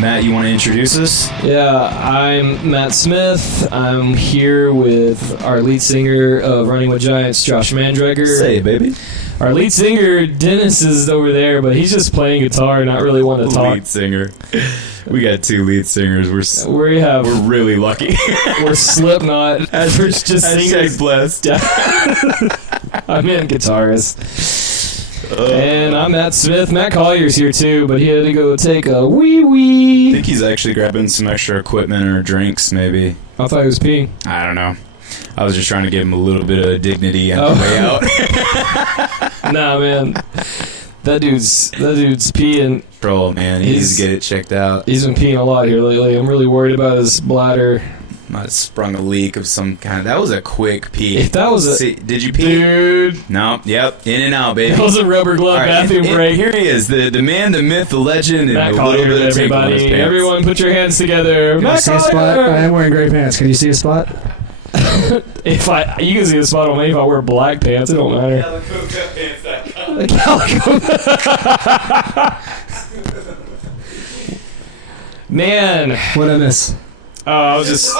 Matt, you want to introduce us? Yeah, I'm Matt Smith. I'm here with our lead singer of Running with Giants, Josh Mandraker. Say it, baby. Our lead singer, Dennis, is over there, but he's just playing guitar, not really wanting to talk. Lead singer. We got two lead singers. We're really lucky. We're Slipknot. We're just singers. Blessed. I'm in guitarist. And I'm Matt Smith. Matt Collier's here too, but he had to go take a wee-wee. I think he's actually grabbing some extra equipment or drinks, maybe. I thought he was peeing. I don't know. I was just trying to give him a little bit of dignity on the way out. Nah, man. That dude's peeing. Troll, man. He needs to get it checked out. He's been peeing a lot here lately. I'm really worried about his bladder. Might have sprung a leak of some kind. That was a quick pee. If that was did you pee? Dude. No. Yep. In and out, baby. That was a rubber glove bathroom break. Here he is. The man, the myth, the legend, and Matt a little Collier, bit of tinkle in his everybody. pants. Everyone put your hands together. Can Matt I see a spot? I am wearing gray pants. Can you see a spot? You can see a spot on me if I wear black pants. It don't matter. Man. What'd I miss? I was just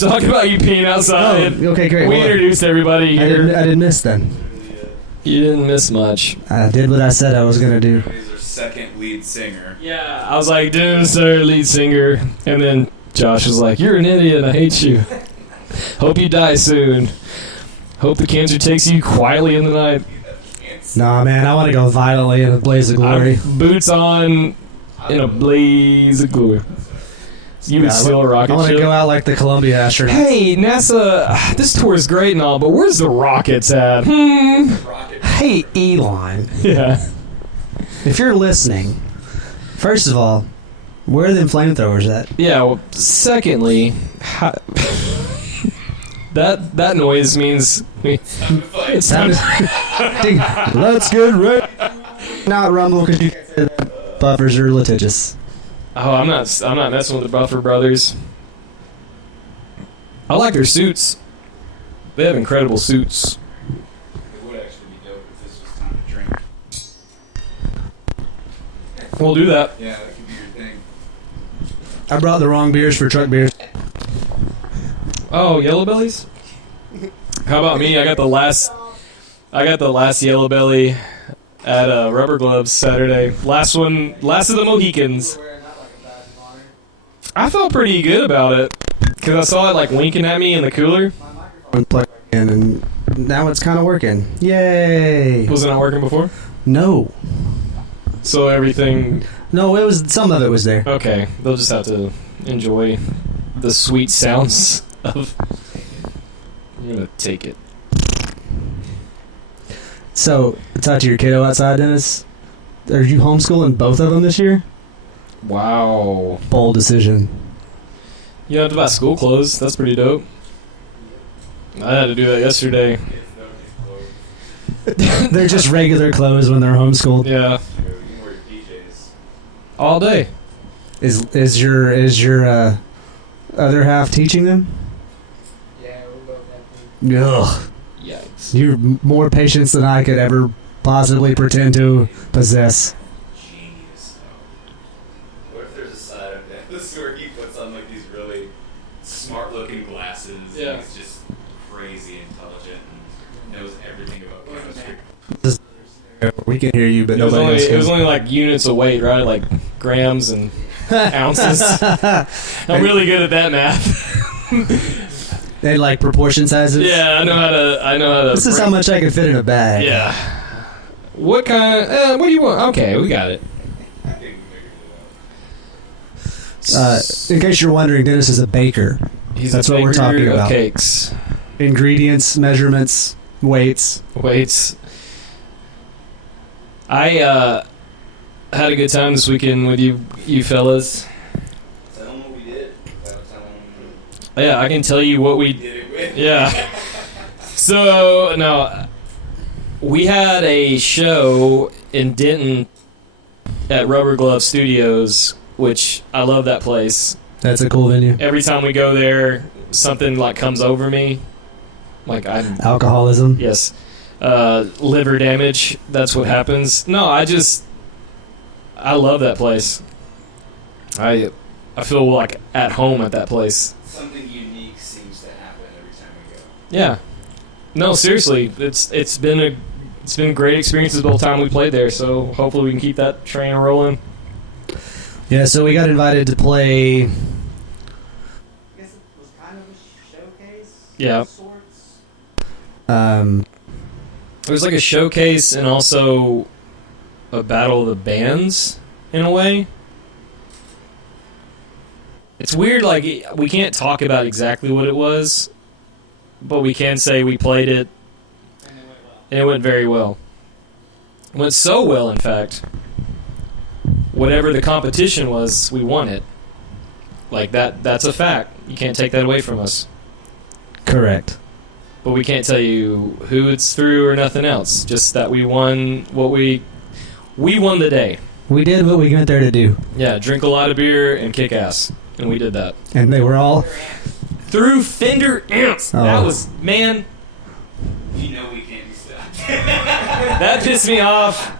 talking about you peeing outside. Oh, okay, great. We Well, introduced everybody I here. didn't miss then. You didn't miss much. I did what I said I was going to do. He's our second lead singer. Yeah, I was like, Dennis, our lead singer. And then Josh was like, you're an idiot. I hate you. Hope you die soon. Hope the cancer takes you quietly in the night. Nah, man, I want to go violently in a blaze of glory. Boots on in a blaze of glory. You would steal a rocket I want to ship. go out like the Columbia astronauts. Hey, NASA, this tour is great and all, but where's the rockets at? Hey, Elon, Yeah. if you're listening, first of all, where are the flamethrowers at? Yeah, well, secondly, that noise means it's time to... Let's get ready. Not rumble because you buffers are litigious. Oh, I'm not messing with the Buffer Brothers. I like their suits. They have incredible suits. It would actually be dope if this was time to drink. We'll do that. Yeah, that could be your thing. I brought the wrong beers for truck beers. Oh, Yellow Bellies? How about me? I got the last Yellow Belly at Rubber Gloves Saturday. Last of the Mohicans. I felt pretty good about it because I saw it like winking at me in the cooler. And now it's kind of working. Yay! Was it not working before? No. So everything... No, it was, some of it was there. Okay, they'll just have to enjoy the sweet sounds of... I'm gonna take it. So, talk to your kiddo outside, Dennis. Are you homeschooling both of them this year? Wow. Bold decision. You don't have to buy school clothes. That's pretty dope. I had to do that yesterday. They're just regular clothes when they're homeschooled. Yeah. All day. Is your other half teaching them? Yeah, we both have to. Ugh. Yikes. You're more patience than I could ever possibly pretend to possess. Genius, though. What if there's a side of this where he puts on like these really smart-looking glasses Yeah. and he's just crazy intelligent and knows everything about chemistry? We can hear you, but It was, nobody else only, can. it was only like units of weight, right? Like grams and ounces. I'm really good at that math. They like proportion sizes. Yeah, I know how to. This is how much I can fit in a bag. Yeah. What kind? What do you want? Okay, we got it. In case you're wondering, Dennis is a baker. That's what we're talking of about. Cakes, Ingredients, measurements, weights. weights. I had a good time this weekend with you fellas. Tell them what we did. Tell them Yeah, I can tell you what we did it with. Yeah. So, no, we had a show in Denton at Rubber Glove Studios, which I love that place. That's a cool venue. Every time we go there, something like comes over me. Like Alcoholism. yes, liver damage. That's what happens. No, I love that place. I feel like at home at that place. Something unique seems to happen every time we go. Yeah. No, seriously, it's been great experiences the whole time we played there. So hopefully we can keep that train rolling. Yeah, so we got invited to play. I guess it was kind of a showcase. Yeah. Of sorts. It was like a showcase and also a battle of the bands in a way. It's weird, like, we can't talk about exactly what it was, but we can say we played it, And it went well. and it went very well. It went so well, in fact, whatever the competition was, we won it. Like, that's a fact. You can't take that away from us. Correct. But we can't tell you who it's through or nothing else. Just that we won what we won the day. We did what we went there to do, Yeah, drink a lot of beer and kick ass. And we did that. and they were all. Through Fender amps. Oh. That was, man, You know we can't be stopped. that pissed me off.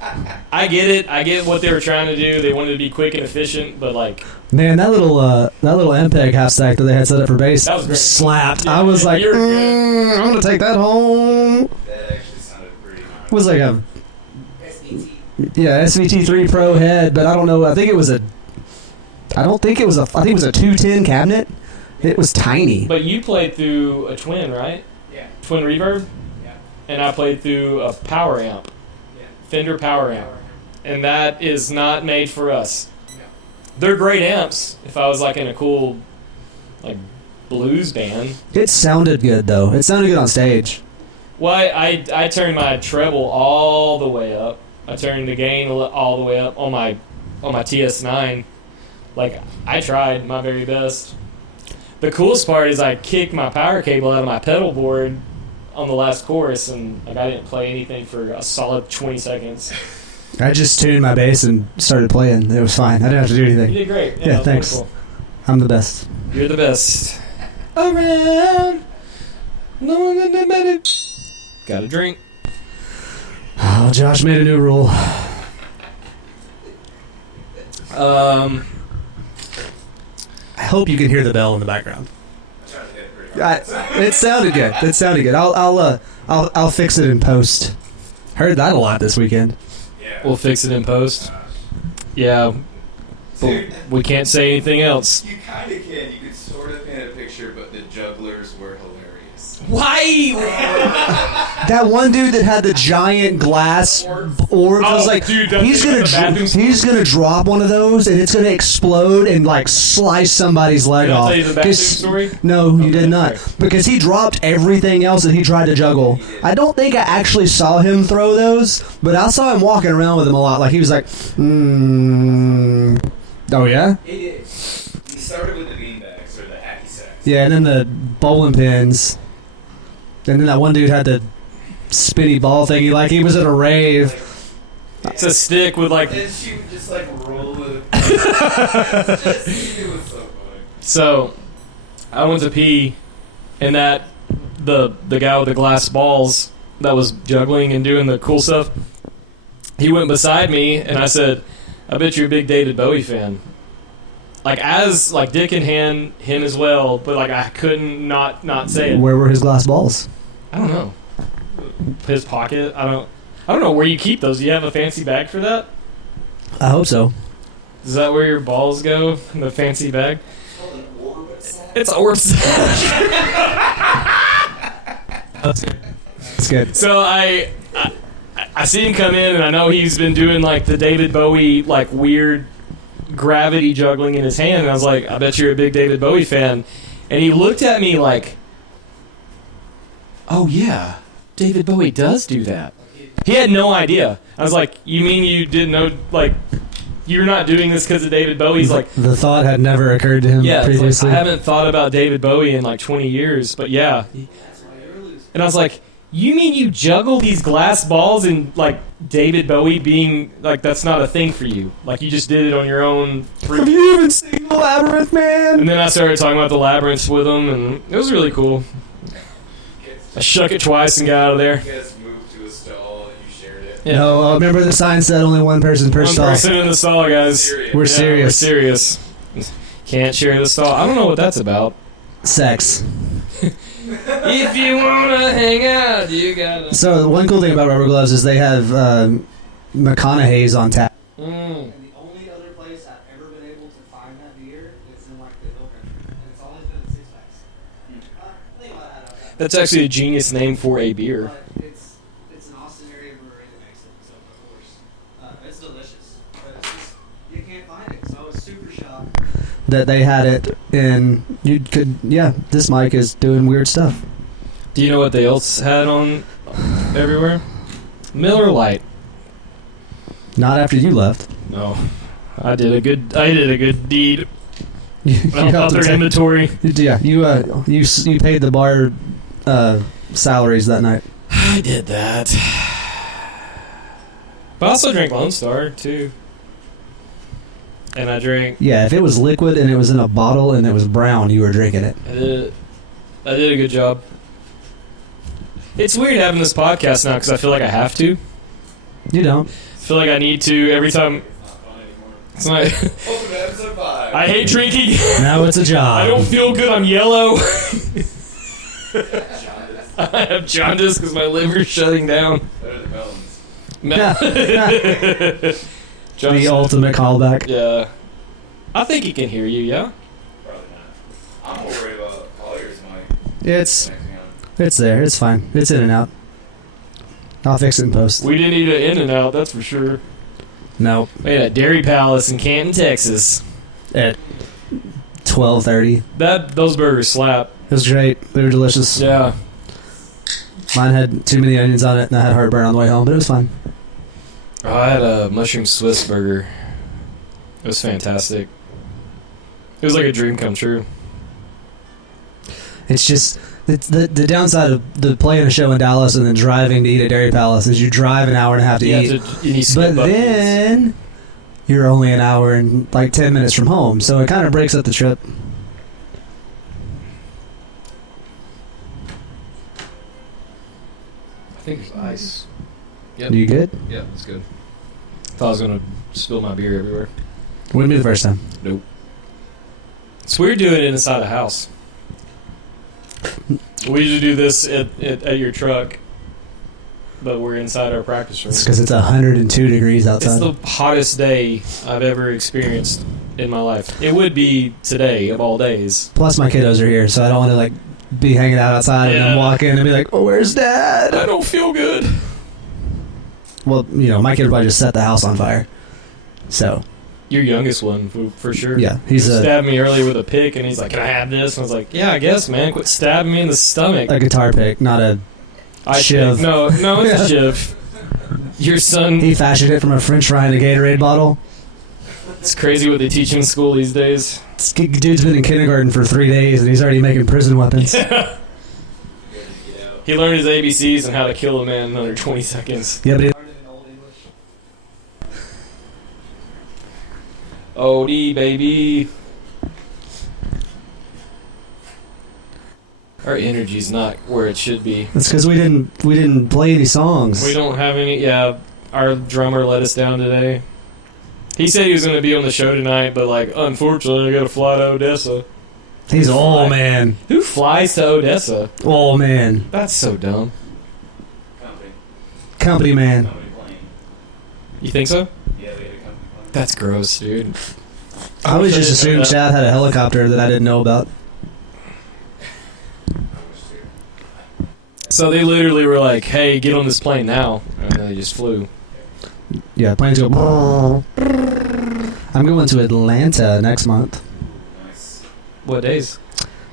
I get it. I get what they were trying to do. They wanted to be quick and efficient, but like, Man, that little MPEG half stack that they had set up for bass That was great. slapped. Yeah, I was like, you're good. I'm gonna take that home. That actually sounded pretty nice. It was like a SVT. SVT3 Pro head, but I don't know. I think it was a 210 cabinet. It was tiny. but you played through a twin, right? Yeah. Twin reverb, Yeah. and I played through a power amp, Yeah. Fender power amp, and that is not made for us. No. They're great amps. If I was like in a cool, like, blues band. It sounded good though. It sounded good on stage. Well, I turned my treble all the way up. I turned the gain all the way up on my TS9. Like, I tried my very best. The coolest part is I kicked my power cable out of my pedal board on the last chorus, and like I didn't play anything for a solid 20 seconds. I just tuned my bass and started playing. It was fine. I didn't have to do You anything. did great. Yeah, that was thanks. wonderful. I'm the best. You're the best. Around. No one that made it. Got a drink. Oh, Josh made a new rule. I hope you can hear the bell in the background. I tried to hit it pretty hard. It sounded good. It sounded good. I'll fix it in post. Heard that a lot this weekend. Yeah. We'll fix it in post. Yeah, but Dude, we can't say anything else. you kind of can. You could sort of paint a picture, but the jugglers were hilarious. Why? That one dude that had the giant glass orb was like, dude, that he's thing gonna in the bathroom. he's gonna drop one of those and it's gonna explode and like slice somebody's leg Did I off. tell you the bathroom 'Cause- story? No, you Okay, did not, sorry. because he dropped everything else that he tried to juggle. I don't think I actually saw him throw those, but I saw him walking around with them a lot. Like he was like, oh yeah, He did. He started with the beanbags or the hacky sacks. yeah, and then the bowling pins, and then that one dude had the spinny ball thingy, like he was at a rave. It's a stick with like. And she would just like roll it. It was so funny. So, I went to pee, and that the guy with the glass balls that was juggling and doing the cool stuff, he went beside me, and I said, "I bet you're a big David Bowie fan." Like as like dick in hand, him as well, but like I couldn't not say it. Where were his glass balls? I don't know. His pocket. I don't know where you keep those. Do you have a fancy bag for that? I hope so. Is that where your balls go in the fancy bag? Called an orb sack. It's orbs. It's good. So I see him come in, and I know he's been doing like the David Bowie like weird gravity juggling in his hand. And I was like, I bet you're a big David Bowie fan. And he looked at me like, oh yeah, David Bowie does do that. He had no idea. I was like, you mean you didn't know? Like, you're not doing this because of David Bowie? He's like, The thought had never occurred to him yeah. It's like, previously. I haven't thought about David Bowie in like 20 years, but yeah. That's why you're losing. And I was like, you mean you juggle these glass balls and like David Bowie being like that's not a thing for you? Like you just did it on your own. Have you even seen the Labyrinth, man? And then I started talking about the labyrinth with him, and it was really cool. I shook it twice and got out of there. You guys moved to a stall and you shared it. Yeah. No, remember the sign said only one person per One stall. person in the stall, guys. Serious. We're Yeah, serious. We're serious. Can't share the stall. I don't know what that's about. Sex. If you wanna hang out, you gotta. So the one cool thing about Rubber Gloves is they have McConaughey's on tap. Mm. And the only other place I've ever been able to find that beer is in like the hill country, and it's always been in Six Flags. Think about that. That's actually a genius name for a beer. But it's an Austin area brewery that makes it, so of course, it's delicious. But it's just you can't find it, so I was super shocked. That they had it in. You could, yeah. This mic is doing weird stuff. Do you know what they else had on everywhere? Miller Lite. Not after you left. No, I did a good deed. You I helped out them their take- inventory. Yeah, you paid the bar salaries that night. I did that. But I also drank Lone Star too. And I drank. Yeah, if it was liquid and it was in a bottle and it was brown, you were drinking it. I did a good job. It's weird having this podcast now because I feel like I have to. You don't. I feel like I need to every time. It's not fun anymore. It's not. Welcome to episode 5. I hate drinking. Now it's a job. I don't feel good. I'm yellow. Jaundice. I have jaundice because my liver's shutting down. Better than Melons. The Johnson- ultimate callback. Yeah. I think he can hear you, yeah? Probably not. I'm more worried about Collier's mic It's connecting on. it's there. It's fine. It's in and out. I'll fix it in post. We didn't eat an In and Out, that's for sure. No. We had a Dairy Palace in Canton, Texas. At 12:30. Those burgers slap. It was great. They were delicious. Yeah. Mine had too many onions on it, and I had heartburn on the way home, but it was fine. Oh, I had a mushroom Swiss burger. It was fantastic. It was like a dream come true. It's just the downside of the playing a show in Dallas and then driving to eat at Dairy Palace is you drive an hour and a half to You eat, have to, you skip but up then you're only an hour and like 10 minutes from home, so it kind of breaks up the trip. I think it's ice. Yep. You good? Yeah, it's good. Thought I was going to spill my beer everywhere. Wouldn't be the first time. It's weird doing it inside a house. We usually do this at your truck, but we're inside our practice room. It's because it's 102 degrees It's outside. the hottest day I've ever experienced in my life. It would be today of all days. Plus, my kiddos are here, so I don't want to like be hanging out outside and Yeah. then walk in and be like, "Oh, where's Dad?" I don't feel good. Well, my kid would probably just set the house on fire. So Your youngest one, for sure. yeah, He he's stabbed me earlier with a pick, and he's like, "Can I have this?" And I was like, "Yeah, I guess, man. Quit stabbing me in the stomach." a guitar pick, not a. I shiv. think- No, it's a shiv. Your son. He fashioned it from a French fry in a Gatorade bottle. It's crazy what they teach in school these days. This dude's been in kindergarten for 3 days and he's already making prison weapons. He learned his ABCs and how to kill a man in under 20 seconds. Yeah, but Learned it in Old English. OD, baby. Our energy's not where it should be. it's because we didn't play any songs. We don't have any. Yeah, our drummer let us down today. He said he was going to be on the show tonight, but like, unfortunately, I got to fly to Odessa. He's old man. Who flies to Odessa? Old man. That's so dumb. Company man. Company plane. You think so? Yeah, they had a company plane. That's gross, dude. I always just assumed that. Chad had a helicopter that I didn't know about. So they literally were like, "Hey, get on this plane now," and then they just flew. Yeah, planes go. I'm going to Atlanta next month. Nice. What days?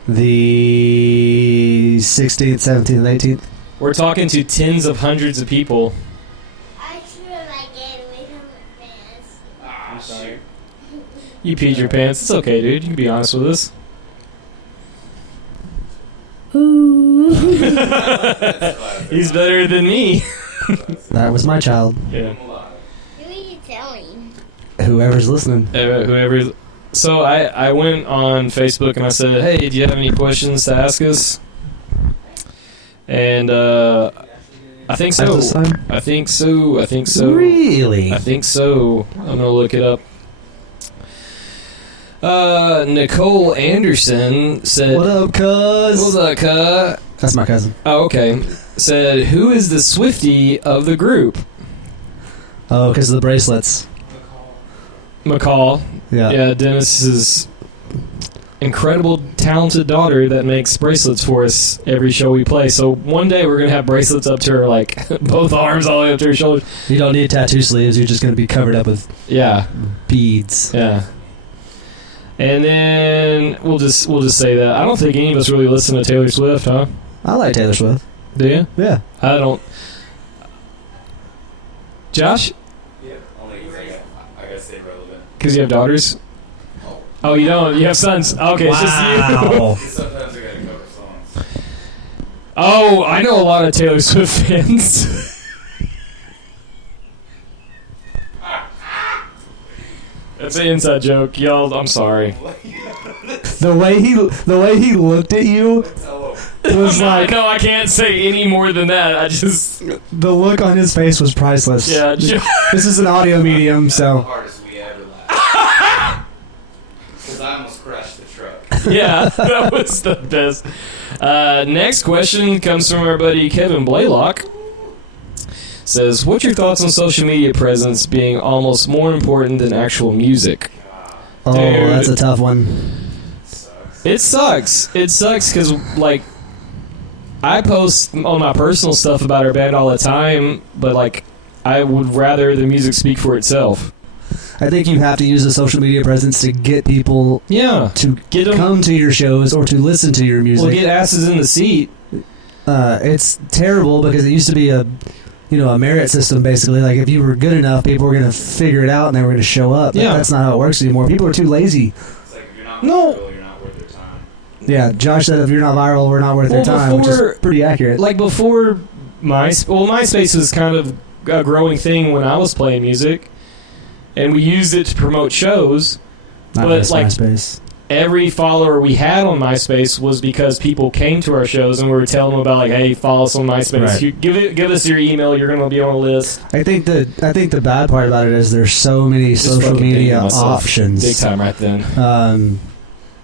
The 16th, 17th, 18th. We're talking to tens of hundreds of people. I threw my Gatorade on my pants. Ah, shoot. You peed your pants. It's okay, dude. You can be honest with us. He's better than me. That was my child. Yeah. I'm alive. Who are you telling? Whoever's listening. Whoever. So I went on Facebook and I said, "Hey, do you have any questions to ask us?" And I think so. This time? I think so. I think so. Really? I think so. I'm gonna look it up. Nicole Anderson said, What up, cuz? What's up, cuh? That's my cousin. Oh, okay. Said, who is the Swiftie of the group? Oh, because of the bracelets. McCall. Yeah. Yeah, Dennis's incredible, talented daughter that makes bracelets for us every show we play. So one day we're going to have bracelets up to her, like, both arms all the way up to her shoulders. You don't need tattoo sleeves. You're just going to be covered up with Yeah. beads. Yeah. And then we'll just say that. I don't think any of us really listen to Taylor Swift, huh? I like Taylor Swift. Do you? Yeah. I don't. Josh? Yeah, only because I gotta stay relevant. Because you have daughters? Oh, you don't? You have sons? Okay, it's just you. Sometimes I gotta cover songs. Oh, I know a lot of Taylor Swift fans. That's an inside joke, y'all. I'm sorry. The way he looked at you was like, no, I can't say any more than that. I just, the look on his face was priceless. yeah. This is an audio medium, The so hardest we ever laughed. Because I almost crashed the truck. Yeah, that was the best. Next question comes from our buddy Kevin Blaylock. Says, what's your thoughts on social media presence being almost more important than actual music? oh, Dude. that's a tough one. It sucks. It sucks because, like, I post on my personal stuff about our band all the time, but, like, I would rather the music speak for itself. I think you have to use a social media presence to get people Yeah. to Get 'em- come to your shows or to listen to your music. Well, get asses in the seat. It's terrible because it used to be a merit system basically. Like if you were good enough, people were going to figure it out and they were going to show up. But Yeah. that's not how it works anymore. People are too lazy. It's like if you're not No. viral, you're not worth their time. Yeah, Josh said if you're not viral, we're not worth their Well, time, which before- is pretty accurate. Like, before MySpace was kind of a growing thing when I was playing music, and we used it to promote shows. Not but, just like, MySpace. Every follower we had on MySpace was because people came to our shows and we were telling them about, like, hey, follow us on MySpace. Right. Give us your email. You're going to be on a list. I think the bad part about it is there's so many Just social fucking media dating myself options. Big time right then.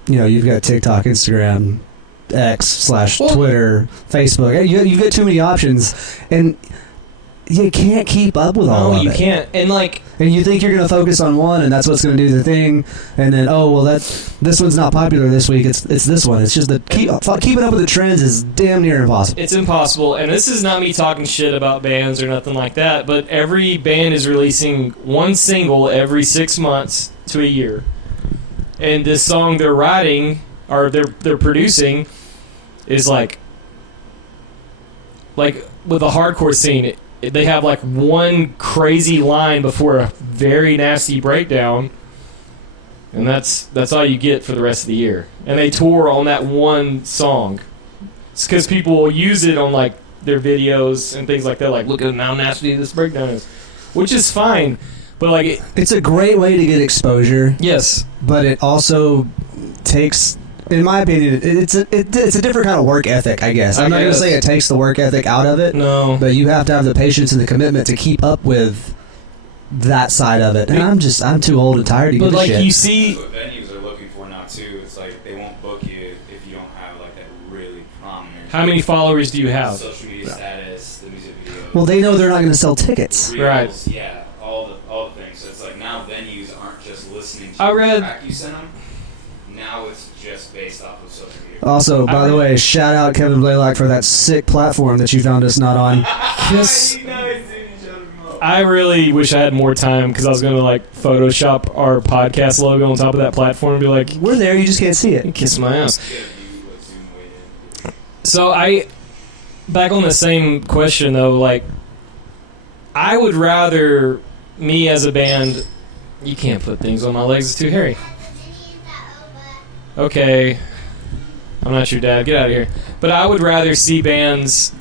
You've got TikTok, Instagram, X / Well- Twitter, Facebook. You get too many options, and you can't keep up with all No, of you it. can't. And, like, And you think you're going to focus on one, and that's what's going to do the thing, and then this one's not popular this week. It's this one. It's just keeping up with the trends is damn near impossible. it's impossible. And this is not me talking shit about bands or nothing like that, but every band is releasing one single every 6 months to a year. And this song they're writing, or they're producing, is like with the hardcore scene, they have like one crazy line before a very nasty breakdown, and that's all you get for the rest of the year. And they tour on that one song. It's because people will use it on like their videos and things like that. Like, look at how nasty this breakdown is, which is fine. But like, It's a great way to get exposure, yes, but it also takes, in my opinion, it's a different kind of work ethic, I guess. I'm not going to guess. say it takes the work ethic out of it, no. but you have to have the patience and the commitment to keep up with that side of it. And I'm too old and tired to But give a like shit. you see, That's what venues are looking for now too. It's like they won't book you if you don't have like that really prominent how many followers do you have? social media status, the music video. Well, they know they're not going to sell tickets. Reels, Right. Yeah, all the things. So it's like now venues aren't just listening to I the read- track you sent them. Now it's just based off of social media. Also, by the way, shout out Kevin Blaylock for that sick platform that you found us not on. Kiss. I really wish I had more time because I was going to like Photoshop our podcast logo on top of that platform and be like, We're there, you just can't see it. kiss my ass. Get a view what Zoom waited. So back on the same question though, like, I would rather me as a band, you can't put things on my legs, it's too hairy. Okay, I'm not your dad, get out of here. But I would rather see bands,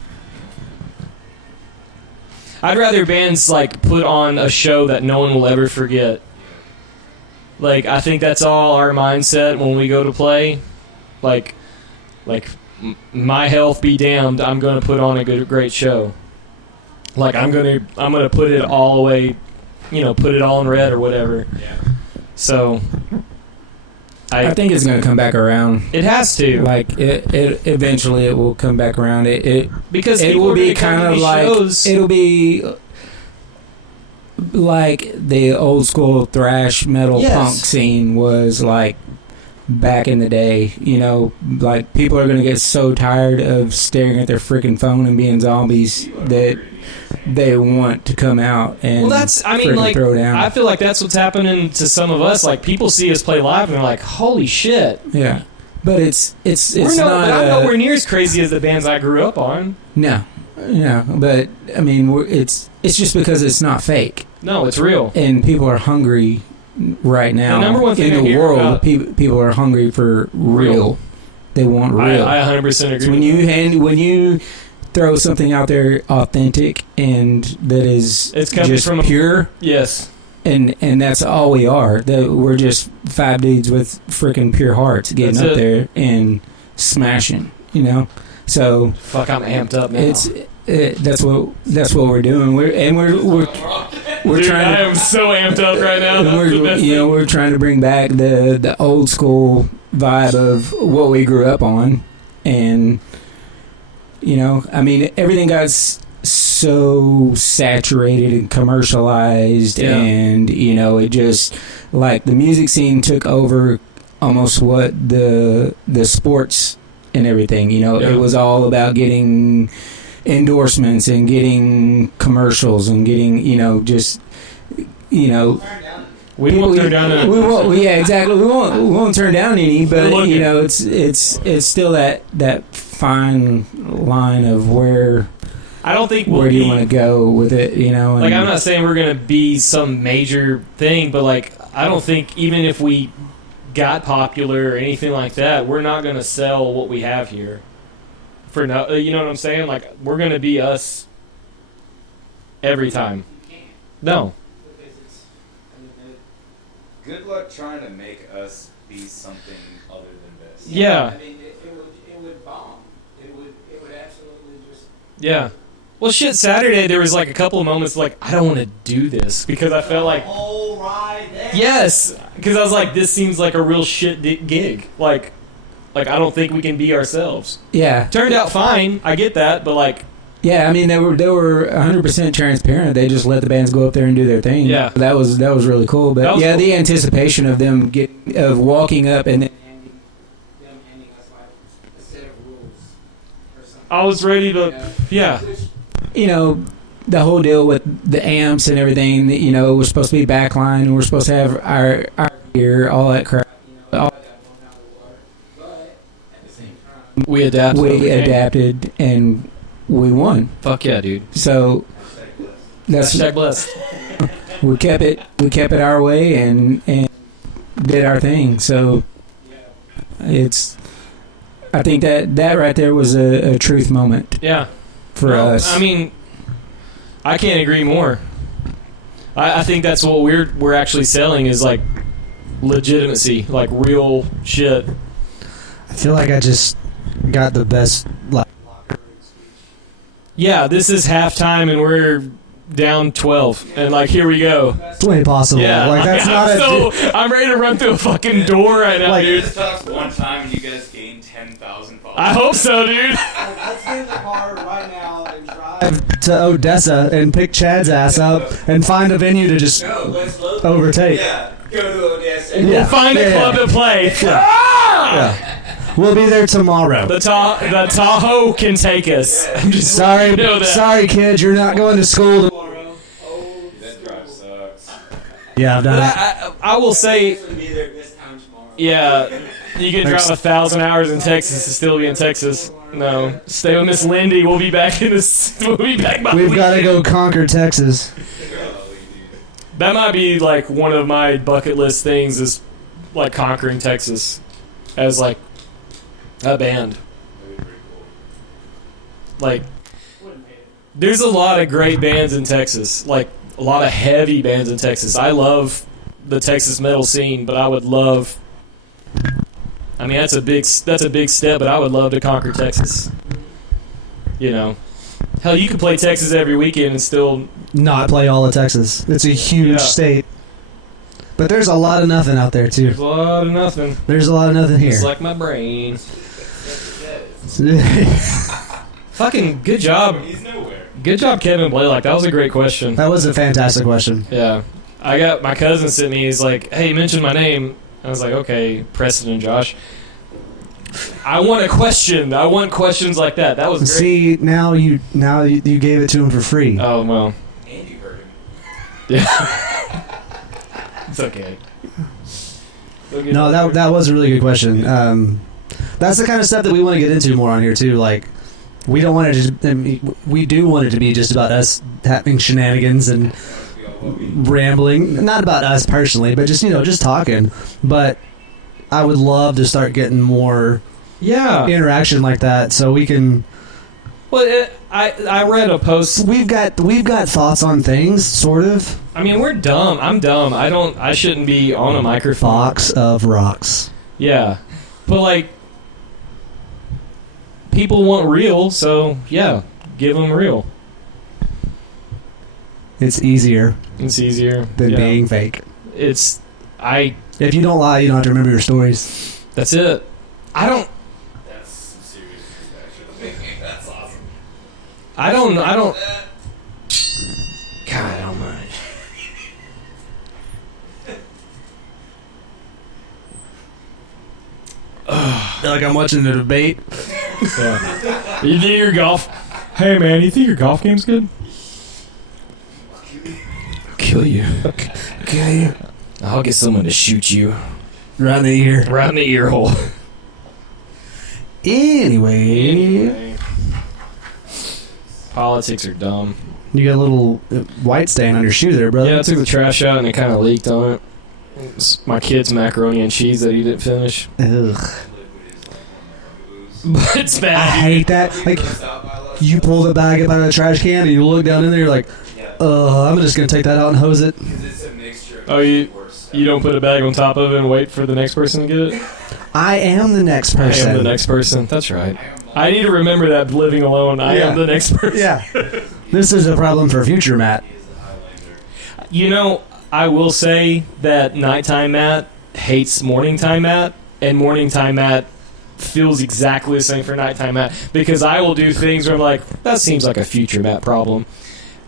I'd rather bands like put on a show that no one will ever forget. Like, I think that's all our mindset when we go to play. Like my health be damned, I'm gonna put on a great show. Like I'm gonna put it all away, put it all in red or whatever. Yeah. So I think it's gonna come back around. It has to. Like it eventually it will come back around. Because it people will are be gonna come kind to of these like shows. it'll be like the old school thrash metal Yes. punk scene was like back in the day. You know, like people are gonna get so tired of staring at their freaking phone and being zombies that they want to come out and Well, that's, I mean, freaking like, throw down. I feel like that's what's happening to some of us. Like, people see us play live and they're like, holy shit. Yeah, but it's But not. I'm nowhere near as crazy as the bands I grew up on. No, but I mean, it's just because it's not fake, No, it's real. and people are hungry right now. The number one thing I in the hear world, about- people are hungry for real. They want real. I 100% agree So with when you throw something out there authentic and that is It's coming just from a- pure, Yes. and that's all we are. That we're just five dudes with freaking pure hearts getting That's up it. there and smashing. You know, so Fuck, I'm amped up now. that's what we're doing. We're Dude, trying I to. am so amped up right now. And That's the best thing. we're trying to bring back the old school vibe of what we grew up on, and I mean, everything got so saturated and commercialized, Yeah. and it just like the music scene took over almost what the sports and everything. Yeah. It was all about getting endorsements and getting commercials and getting just We won't turn down a... we won't, yeah, exactly. We won't turn down any, but We're looking. it's still that fine line of where I don't think we'll do you be... want to go with it, and, Like, I'm not saying we're going to be some major thing, but, like, I don't think even if we got popular or anything like that, we're not going to sell what we have here. For no, you know what I'm saying? Like, we're going to be us every time. No. Good luck trying to make us be something other than this. Yeah. I mean, it would bomb. It would absolutely just. Yeah. Well, shit, Saturday there was, like, a couple of moments like, I don't want to do this because I felt like... Whole ride there. Yes! Because I was like, this seems like a real shit gig. Like, I don't think we can be ourselves. Yeah. Turned out fine. I get that, but, like... Yeah, I mean they were 100% transparent. They just let the bands go up there and do their thing. Yeah. That was really cool. But That was yeah, cool. the anticipation of them walking up and then handing us like a set of rules or something. I was ready to... Yeah. The whole deal with the amps and everything. It was supposed to be backline, and we're supposed to have our gear, all that crap. All that but at the same time, We adapted. we adapted and we won. Fuck yeah, dude. So that's Hashtag blessed. we kept it our way and did our thing. So I think that right there was a truth moment Yeah. for No, us. I mean, I can't agree more. I think that's what we're actually selling is, like, legitimacy, like real shit. I feel like I just got the best. Like, Yeah, this is halftime and we're down 12, and, like, here we go. it's way possible. Yeah, Like that's I'm not I'm ready to run through a fucking door right now, Like- dude. This talks one time and you guys gained 10,000 followers. I hope so, dude. Let's get in the car right now and drive. to Odessa and pick Chad's ass up and find a venue to just No, let's load. overtake. Yeah, go to Odessa. Yeah. We'll find a club to play. Yeah. We'll be there tomorrow. The Tahoe can take us. I'm just Sorry, you know that. sorry, kids, you're not going to school tomorrow. That drive sucks. Yeah, I've But done it. I will say, be there this time tomorrow. yeah, you can drive 1,000 hours in Texas to still be in Texas. No, stay with Miss Lindy. We'll be back in this. We'll be back by We've got to weekend. go conquer Texas. That might be like one of my bucket list things is like conquering Texas as like a band. Like, there's a lot of great bands in Texas. Like a lot of heavy bands in Texas. I love the Texas metal scene, but I would love. I mean, that's a big step, but I would love to conquer Texas. Hell, you could play Texas every weekend and still. Not play all of Texas. It's a huge Yeah. state. But there's a lot of nothing out there too. There's a lot of nothing. There's a lot of nothing here. It's like my brain. Fucking good job. He's nowhere. Good job, Kevin Blaylock. That was a great question. That was a fantastic question. Yeah. I got my cousin sent me, he's like, hey, mention my name. I was like, okay, Preston and Josh. I want a question. I want questions like that. That was great. See, now you gave it to him for free. Oh, well. And you heard him. Yeah. It's okay. No, that was a really good question. That's the kind of stuff that we want to get into more on here too. Like, we don't want it to. I mean, we do want it to be just about us having shenanigans and rambling. Not about us personally, but just just talking. But I would love to start getting more interaction like that, so we can. Well, I read a post. We've got thoughts on things, sort of. I mean, we're dumb. I'm dumb. I shouldn't be on a microphone. Box of rocks. Yeah, but like, people want real, so yeah, give them real. It's easier It's easier than being fake. If you don't lie, you don't have to remember your stories. That's it. I don't. That's some serious shit, actually. That's awesome. I don't. God almighty. Like I'm watching the debate. Yeah. You think your golf? Hey man, you think your golf game's good? I'll kill you. Okay. I'll get someone to shoot you Right in the ear. right in the ear hole. Anyway. Politics are dumb. You got a little white stain on your shoe there, brother. Yeah, I took the trash out and it kind of leaked on it. It's my kid's macaroni and cheese that he didn't finish. Ugh. But it's I bad. hate that. Like, you pull the bag up out of the trash can and you look down in there, you're like, I'm just going to take that out and hose it. Because it's a mixture of Oh, you worse you don't put a bag on top of it and wait for the next person to get it? I am the next I person. am the next person. That's right. I need to remember that living alone. I am the next person. Yeah. This is a problem for future Matt. You know, I will say that nighttime Matt hates morning time Matt, and morning time Matt feels exactly the same for nighttime Matt, because I will do things where I'm like, that seems like a future Matt problem,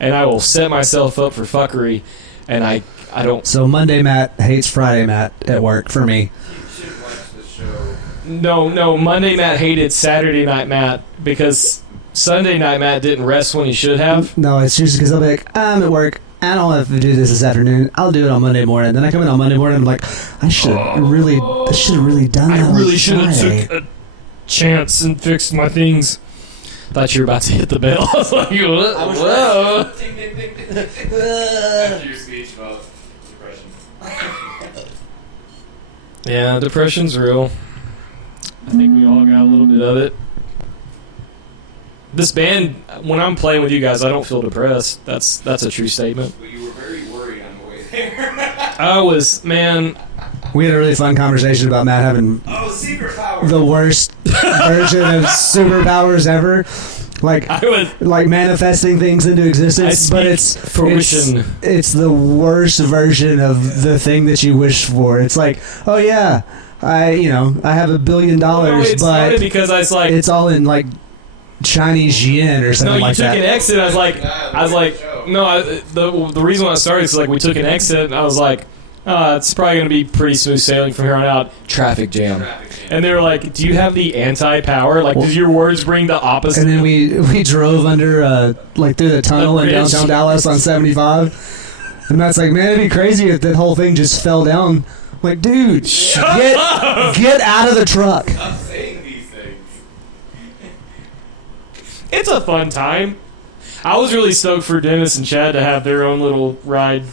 and I will set myself up for fuckery, and I don't. So Monday Matt hates Friday Matt at work for me. You should watch the show. No, Monday Matt hated Saturday night Matt because Sunday night Matt didn't rest when he should have. No, it's just because I'll be like, I'm at work. I don't have to do this afternoon. I'll do it on Monday morning. Then I come in on Monday morning and I'm like, I should have really done that. I really on should have Friday. took a chance and fixed my things. Thought you were about to hit the bell. I was like, whoa. Ding, ding, ding, ding, ding. After your speech about depression. Yeah, depression's real. I think we all got a little bit of it. This band, when I'm playing with you guys, I don't feel depressed. That's a true statement. But you were very worried on the way there. I was, man. We had a really fun conversation about Matt having Oh, secret power. the worst version of superpowers ever. Like I was. like manifesting things into existence, I but speak it's fruition. It's the worst version of the thing that you wish for. It's like, oh yeah, I have $1 billion, No, it started but because I was like, it's all in like Chinese yen or no, something you like took that. an exit. I was like, the reason why I started is like we took an exit, and I was like, it's probably going to be pretty smooth sailing from here on out. Traffic jam. And they were like, do you have the anti-power? Like, does your words bring the opposite? And then we drove under like through the tunnel in bridge. downtown Dallas on 75. And Matt's like, man, it'd be crazy if that whole thing just fell down. I'm like, dude, get out of the truck. Stop saying these things. It's a fun time. I was really stoked for Dennis and Chad to have their own little ride,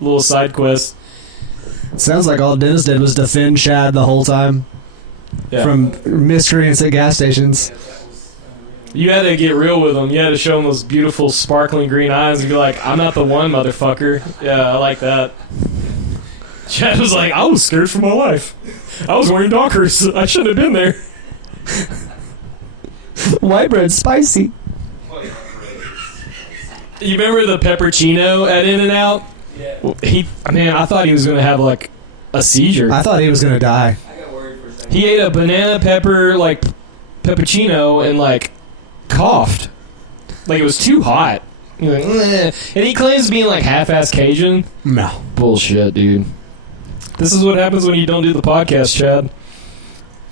little side quest. Sounds like all Dennis did was defend Chad the whole time Yeah. from miscreants at gas stations. You had to get real with them. You had to show them those beautiful, sparkling green eyes and be like, I'm not the one, motherfucker. Yeah, I like that. Chad was like, I was scared for my life. I was wearing Dockers. I shouldn't have been there. White bread spicy. You remember the peppercino at In-N-Out? I thought he was gonna have like a seizure. I thought he was gonna die. I got worried for a second. He ate a banana pepper like peppuccino and like coughed, like it was too hot. He's like, "Meh." And he claims being like half-ass Cajun. No. Bullshit, dude. This is what happens when you don't do the podcast, Chad.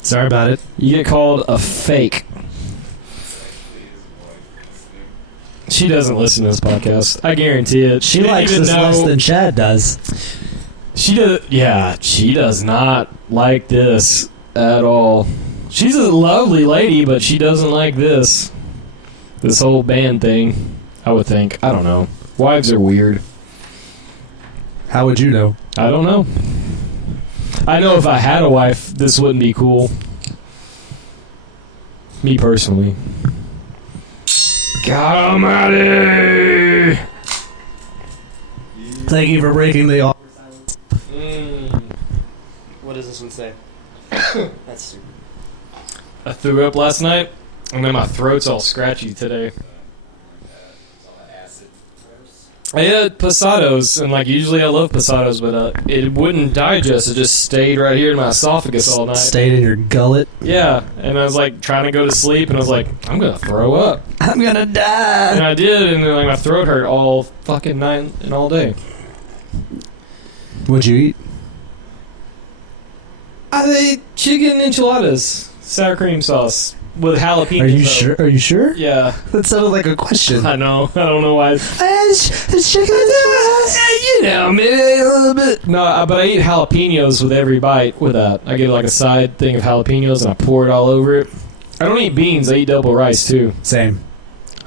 Sorry about it. You get called a fake. She doesn't listen to this podcast. I guarantee it. She didn't likes even this less than Chad does. She does. Yeah, she does not like this at all. She's a lovely lady, but she doesn't like this. This whole band thing. I would think. I don't know. Wives are weird. How would you know? I don't know. I know if I had a wife, this wouldn't be cool. Me personally. God almighty! Thank you for breaking the awkward silence. What does this one say? That's stupid. I threw up last night, and then my throat's all scratchy today. I ate Posados, and like usually I love Posados, but it wouldn't digest. It just stayed right here in my esophagus all night. Stayed in your gullet. Yeah, and I was like trying to go to sleep, and I was like, I'm gonna throw up, I'm gonna and die. I did, and then like my throat hurt all fucking night and all day. What'd you eat? I ate chicken enchiladas, sour cream sauce with jalapenos. Are you though. sure? Are you sure? Yeah, That sounded like a question. I know. I don't know why. You know, maybe a little bit. No, but I eat jalapenos with every bite with that. I get like a side thing of jalapenos and I pour it all over it. I don't eat beans. I eat double rice too. Same.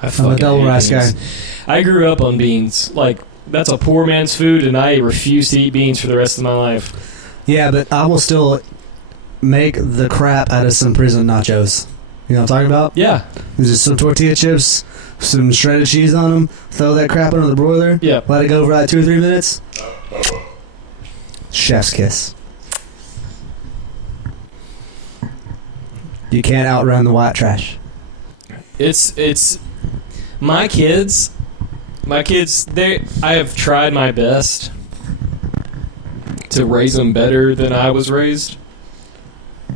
I I'm a fucking double hate rice guy. beans. I grew up on beans. Like, that's a poor man's food, and I refuse to eat beans for the rest of my life. Yeah, but I will still make the crap out of some prison nachos. You know what I'm talking about? Yeah. There's just some tortilla chips, some shredded cheese on them. Throw that crap under the broiler. Yeah. Let it go for like 2 or 3 minutes. Chef's kiss. You can't outrun the white trash. It's my kids, I have tried my best to raise them better than I was raised,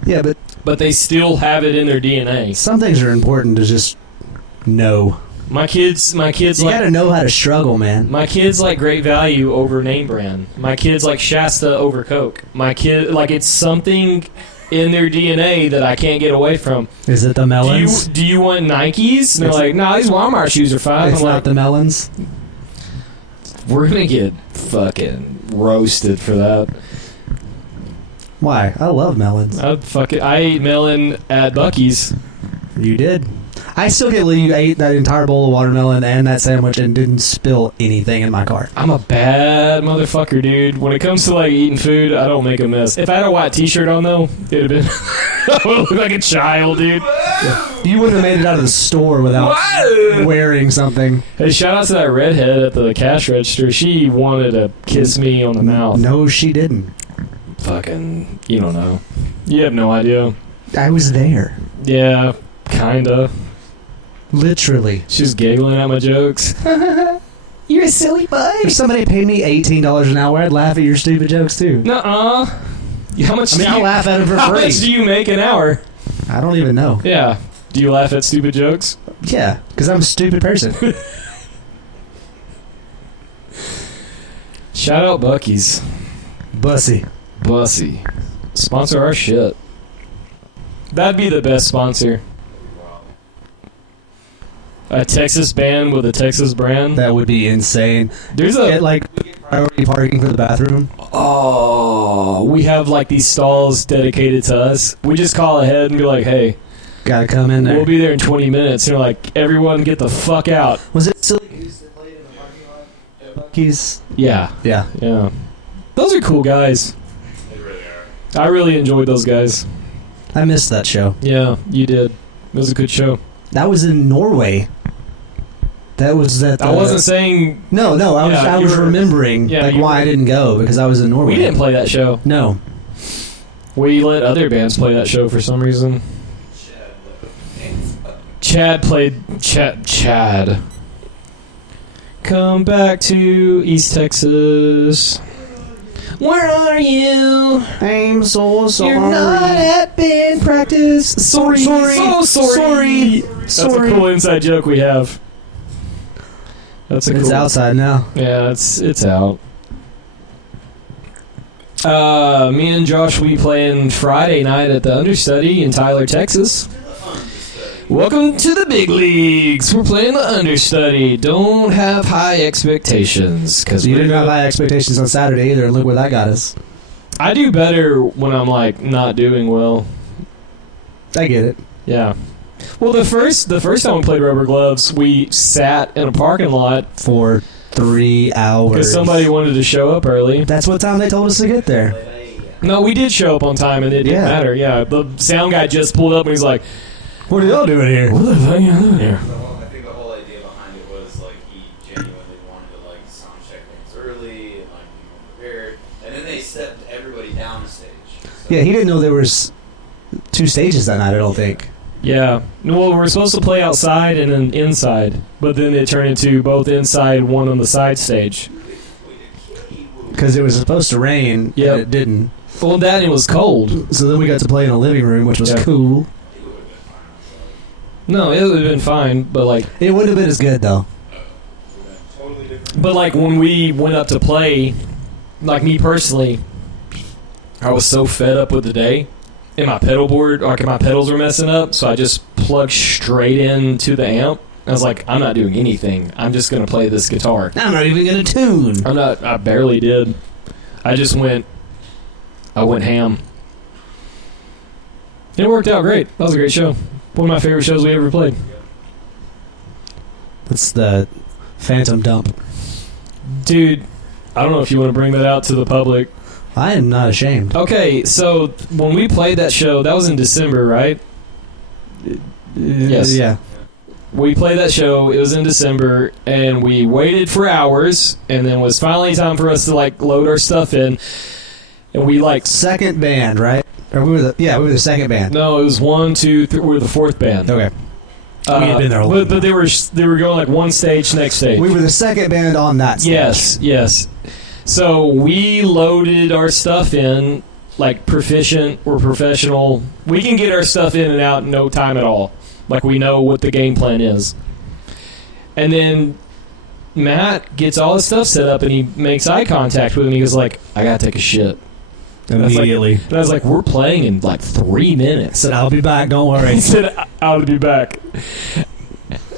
Yeah, but they still have it in their DNA. some things are important to just know. My kids You like gotta know how to struggle, man. my kids like Great Value over name brand. My kids like Shasta over Coke. My kid like it's something in their DNA that I can't get away from. Is it the melons? Do you want Nikes? And they're It's- like, nah, these Walmart shoes are fine. It's I'm not like, the melons. we're gonna get fucking roasted for that. Why? I love melons. I ate melon at Buc-ee's. You did. I still can't believe you ate that entire bowl of watermelon and that sandwich and didn't spill anything in my car. I'm a bad motherfucker, dude. When it comes to like eating food, I don't make a mess. If I had a white T-shirt on though, it'd have been I would look like a child, dude. You wouldn't have made it out of the store without wearing something. Hey, shout out to that redhead at the cash register. She wanted to kiss me on the mouth. No, she didn't. Fucking, you don't know. You have no idea. I was there. Yeah, kinda. Literally. She was giggling at my jokes. You're a silly boy. If somebody paid me $18 an hour, I'd laugh at your stupid jokes too. Nuh-uh. How much? I mean, I'll laugh at them for How free. much do you make an hour? I don't even know. Yeah. Do you laugh at stupid jokes? Yeah, because I'm a stupid person. Shout out Buc-ee's. Bussy. Bussy. Sponsor our shit. That'd be the best sponsor. A Texas band with a Texas brand. That would be insane. There's Get a like priority parking for the bathroom. we have like these stalls dedicated to us. We just call ahead and be like, hey, Gotta come in there. we'll be there in 20 minutes. And they're like, everyone get the fuck out. Was it Silly Goose that played in the parking lot at Buc-ee's? Yeah, Yeah. yeah. Those are cool guys. They really are. I really enjoyed those guys. I missed that show. Yeah, you did. It was a good show. That was in Norway. That was that. I wasn't saying No, I was. Yeah, I you was were- remembering yeah, like you why were- I didn't go because I was in Norway. we didn't play that show. No. We let other bands play that show for some reason. Chad. come back to East Texas. Where are you? I'm so sorry. You're not at band practice. Sorry. So sorry. That's a cool inside joke we have. That's a It's cool. outside now. Yeah, it's out. Me and Josh will be playing Friday night at the Understudy in Tyler, Texas. Welcome to the big leagues. We're playing the Understudy. Don't have high expectations because You didn't have high expectations on Saturday either, and look where that got us. I do better when I'm like not doing well. I get it. Yeah. Well, the first time we played Rubber Gloves, we sat in a parking lot For 3 hours. because somebody wanted to show up early. That's what time they told us to get there. No, we did show up on time, and it didn't Yeah. matter. Yeah, the sound guy just pulled up, and he's like, What are y'all doing here? "What the fuck are you doing here?" I think the whole idea behind it was like he genuinely wanted to like sound check things early and like be more prepared, and then they stepped everybody down the stage. So Yeah, he didn't know there was 2 stages that night, I don't think. Yeah. Well, we're supposed to play outside and then inside, but then it turned into both inside, one on the side stage. Because it was supposed to rain, Yep. and it didn't. Well, that it was cold. So then we got to play in a living room, which was Yeah. cool. No, it would have been fine, but like, It wouldn't have been as good, though. when we went up to play, like me personally, I was so fed up with the day, and my pedal board, like my pedals were messing up, so I just plugged straight into the amp. I was like, I'm not doing anything. I'm just gonna play this guitar. I'm not even going to tune. I barely did. I went ham. It worked out great. That was a great show. One of my favorite shows we ever played. That's the Phantom Dump. Dude, I don't know if you want to bring that out to the public. I am not ashamed. Okay, so when we played that show, that was in December, right? Yes. Yeah. We played that show, it was in December, and we waited for hours, and then it was finally time for us to like load our stuff in. And we like Second band, right? Or we were the second band. no, it was 1, 2, 3. We were the fourth band. Okay. We had been there a long but they were going like one stage, next stage. We were the second band on that stage. Yes. So we loaded our stuff in like proficient. We're professional. We can get our stuff in and out in no time at all. Like we know what the game plan is. And then Matt gets all his stuff set up and he makes eye contact with me. He goes like, "I gotta take a shit." Immediately. And I was like, "We're playing in like 3 minutes." Said, I'll be back, don't worry. He said, "I'll be back."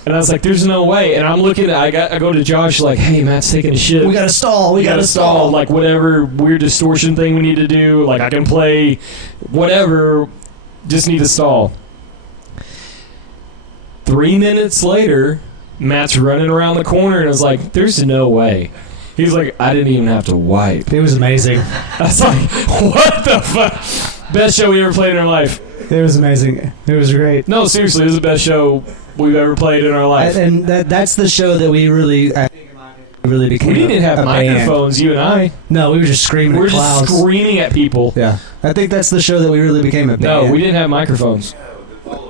And I was like, "There's no way." And I'm looking. I go to Josh like, "Hey, Matt's taking a shit. We got to stall. We got to stall. Like whatever weird distortion thing we need to do. Like I can play whatever. Just need to stall." 3 minutes later, Matt's running around the corner and I was like, "There's no way." He's like, "I didn't even have to wipe." It was amazing. I was like, "What the fuck?" Best show we ever played in our life. It was amazing. It was great. No, seriously, it was the best show we've ever played in our life. And that's the show that we really, I think, in my opinion, really became. We didn't have a band. microphones, you and I. No, we were just screaming We were at just clouds. screaming at people. Yeah, I think that's the show that we really became a band. No, we didn't have microphones.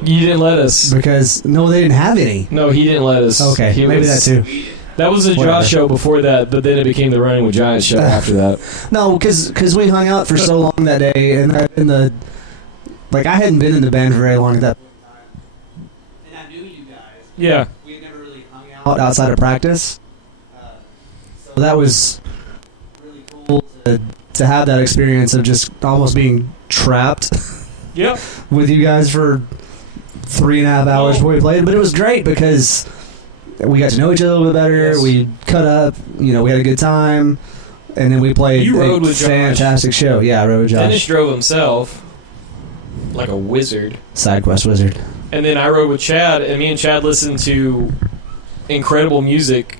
You didn't let us. Because no, they didn't have any. No, he didn't let us. Okay, He maybe was- that too. That was a Whatever. Josh show before that, but then it became the Running with Giants show after that. No, because we hung out for so long that day, and I hadn't been in the band for very long at that point in time. And I knew you guys. Yeah. We had never really hung out outside of practice. So that was really cool to have that experience of just almost being trapped Yep. with you guys for 3.5 hours before we played. But it was great because we got to know each other a little bit better. Yes. We cut up. We had a good time. And then we played You rode a with Josh. fantastic show. Yeah, I rode with Josh. Dennis drove himself like a wizard. Side Quest Wizard. And then I rode with Chad, and me and Chad listened to incredible music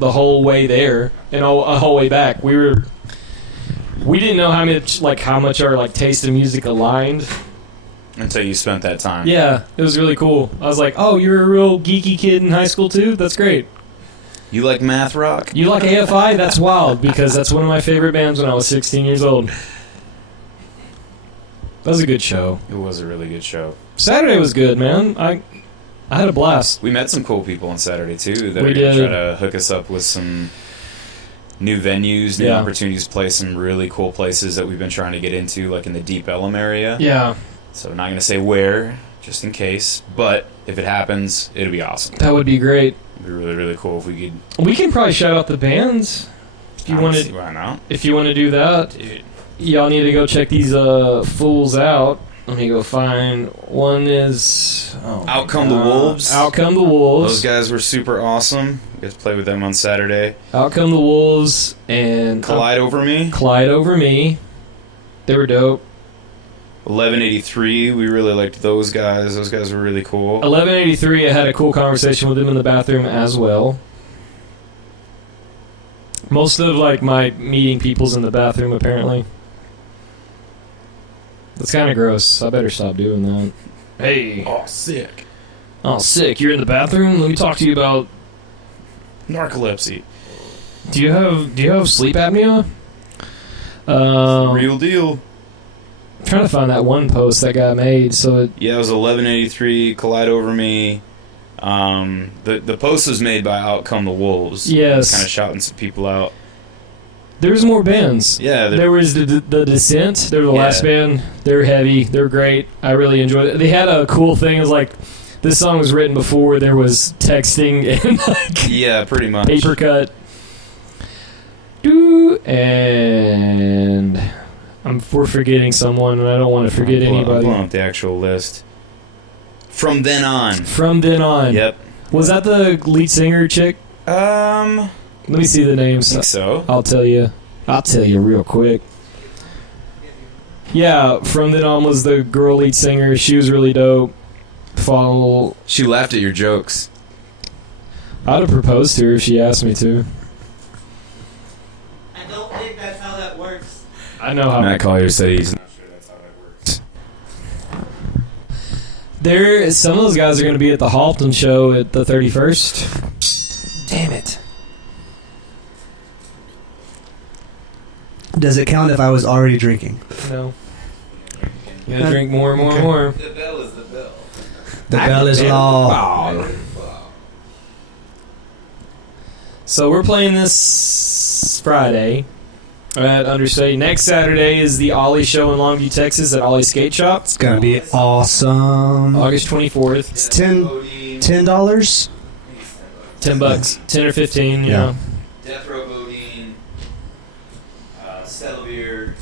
the whole way there and a whole way back. We didn't know how much our taste in music aligned. Until you spent that time. Yeah, it was really cool. I was like, "Oh, you're a real geeky kid in high school too? That's great. You like math rock? You like AFI? That's wild because that's one of my favorite bands when I was 16 years old." That was a good show. It was a really good show. Saturday was good, man. I had a blast. We met some cool people on Saturday too that We are going to did. try to hook us up with some new venues, new Yeah. opportunities to play some really cool places that we've been trying to get into, like in the Deep Ellum area. Yeah, So I'm not going to say where, just in case. But if it happens, it'll be awesome. that would be great. It'd be really, really cool if we could. We can probably shout out the bands if you want see to. why not, If you want to do that, dude. y'all need to go check these fools out. Let me go find one. Is Out Come the Wolves. Out Come the Wolves. Those guys were super awesome. We got to play with them on Saturday. Out Come the Wolves and Collide Over Me. Collide Over Me. They were dope. 1183. We really liked those guys. Those guys were really cool. 1183. I had a cool conversation with them in the bathroom as well. Most of like my meeting people's in the bathroom apparently. That's kind of gross. I better stop doing that. Hey. Oh, sick. Oh, sick. You're in the bathroom? Let me talk to you about. Narcolepsy. Do you have sleep apnea? Real deal. I'm trying to find that one post that got made. So it, Yeah, it was 1183. Collide Over Me. The post was made by Out Come the Wolves. Yes. Kind of shouting some people out. there's more bands. Yeah. There was the Descent. They were the last Yeah. band. They were heavy. They were great. I really enjoyed it. They had a cool thing. It was like this song was written before there was texting and like Yeah, pretty much. paper cut. And we're forgetting someone, and I don't want to forget I'm anybody. pulling up the actual list. From then on. From then on. Yep. Was that the lead singer chick? I Let me see the names. think so. I'll tell you real quick. Yeah, From Then On was the girl lead singer. She was really dope. Follow. She laughed at your jokes. I'd have proposed to her if she asked me to. I don't think that's how that works. I know how. Matt Collier said he's not sure that's how that works. Some of those guys are going to be at the Halton show at the 31st. Damn it. Does it count if I was already drinking? No. You gotta drink more and more and more. The bell is the bell. The bell is law. So we're playing this Friday at Understudy. Next Saturday is the Ollie show in Longview, Texas at Ollie Skate Shop. It's gonna be awesome. August 24th. It's $10. $10. 10 or 15, you Yeah. know. Death Row Bodine, Stelvier,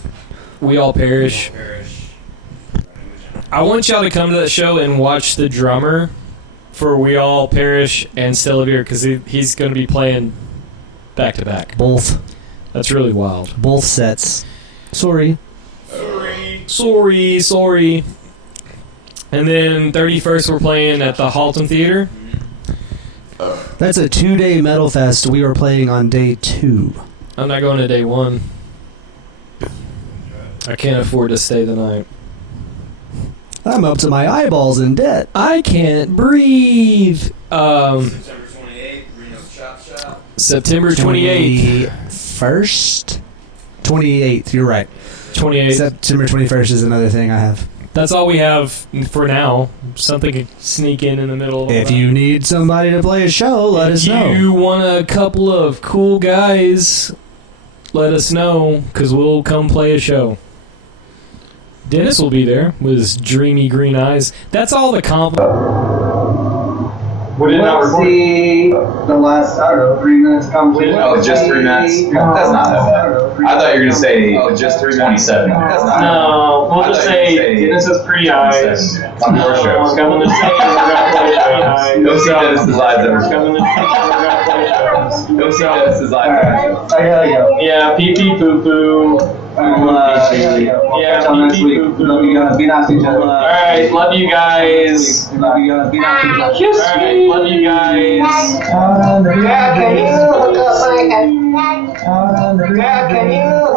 We All Perish. I want y'all to come to that show and watch the drummer for We All Perish and Stelvier because he's going to be playing back to back. Both That's really wild. sets. Sorry. Sorry. And then 31st we're playing at the Halton Theater. That's a 2-day metal fest. We are playing on day 2. I'm not going to day 1. I can't afford to stay the night. I'm up to my eyeballs in debt. I can't breathe. September 28th, Reno's Chop Shop. September 28th. 21st? 28th, you're right. 28th. September 21st is another thing I have. That's all we have for now. Something could sneak in the middle of all If that. you need somebody to play a show, let us know. If you want a couple of cool guys, let us know, because we'll come play a show. Dennis will be there with his dreamy green eyes. That's all the comp. Let's see the last, I don't know, 3 minutes conversation. Oh, just 3 minutes? That's not that bad. I thought you were going to say just 3 minutes. 27. That's not No, we'll I just thought you'd say Dennis's pretty eyes. On your show. We're coming to see you. We're gonna play pretty eyes. Go see Dennis's eyes We're ever. coming to see you. We're gonna play shows. Go see Dennis's eyes. Alright, I gotta go. Yeah, pee pee poo poo. Yeah, Until next pee pee week. poo poo. Love you guys. Be nice to each other. Alright, love you guys. Love you guys. Be nice to each other. Kiss me. Love you guys. Dad, can you hook up my... Dad, can you